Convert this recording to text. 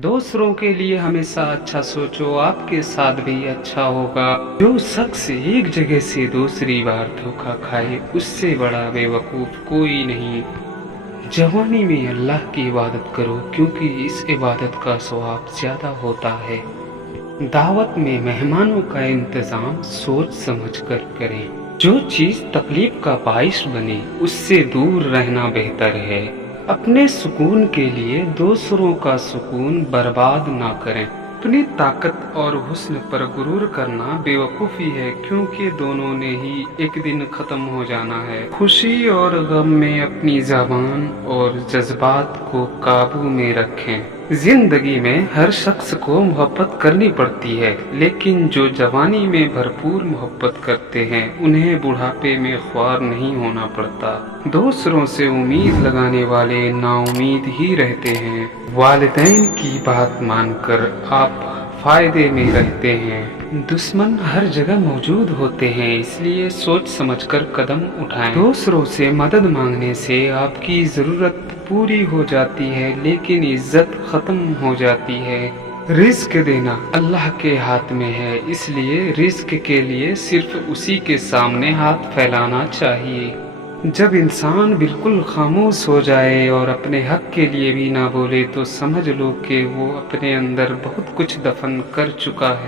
दूसरों के लिए हमेशा अच्छा सोचो, आपके साथ भी अच्छा होगा। जो शख्स एक जगह से दूसरी बार धोखा खाए, उससे बड़ा बेवकूफ़ कोई नहीं। जवानी में अल्लाह की इबादत करो, क्योंकि इस इबादत का सवाब ज़्यादा होता है। दावत में मेहमानों का इंतज़ाम सोच समझ कर करें। जो चीज़ तकलीफ का बाइस बने, उससे दूर रहना बेहतर है। अपने सुकून के लिए दूसरों का सुकून बर्बाद ना करें। अपनी ताकत और हुस्न पर गुरूर करना बेवकूफ़ी है, क्योंकि दोनों ने ही एक दिन ख़त्म हो जाना है। खुशी और गम में अपनी ज़बान और जज्बात को काबू में रखें। जिंदगी में हर शख्स को मोहब्बत करनी पड़ती है, लेकिन जो जवानी में भरपूर मोहब्बत करते हैं, उन्हें बुढ़ापे में ख्वार नहीं होना पड़ता। दूसरों से उम्मीद लगाने वाले नाउम्मीद ही रहते हैं। वालिदैन की बात मानकर आप फायदे में रहते हैं। दुश्मन हर जगह मौजूद होते हैं, इसलिए सोच समझकर कदम उठाएं। दूसरों से मदद मांगने से आपकी ज़रूरत पूरी हो जाती है, लेकिन इज्जत खत्म हो जाती है। रिस्क देना अल्लाह के हाथ में है, इसलिए रिस्क के लिए सिर्फ उसी के सामने हाथ फैलाना चाहिए। जब इंसान बिल्कुल खामोश हो जाए और अपने हक के लिए भी ना बोले, तो समझ लो कि वो अपने अंदर बहुत कुछ दफन कर चुका है।